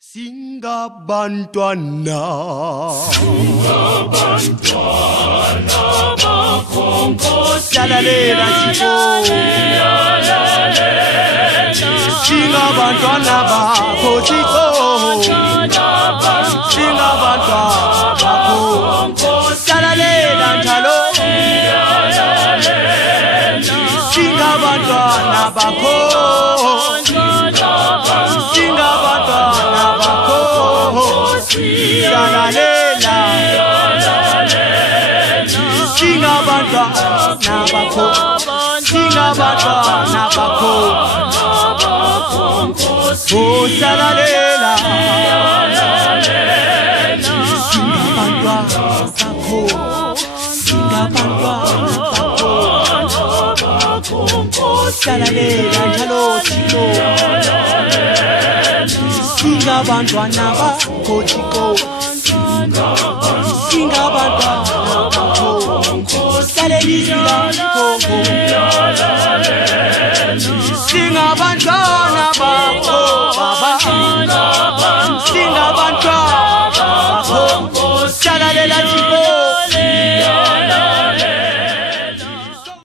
Singabantwana bakho Yalalela Singabantwana bakho Thixo Singabantwana bakho Yalalela njalo Singabantwana bakho Singabantwana bakho Yalalela Singabantwana bakho Singabantwana bakho Oh yalalela Singabantwana bakho Singabantwana bakho Yalalela njalo Thixo Singabantwana bakho Thixo Singabantwana bakho Yalalela Singabantwana bakho Baba Singabantwana bakho Yalalela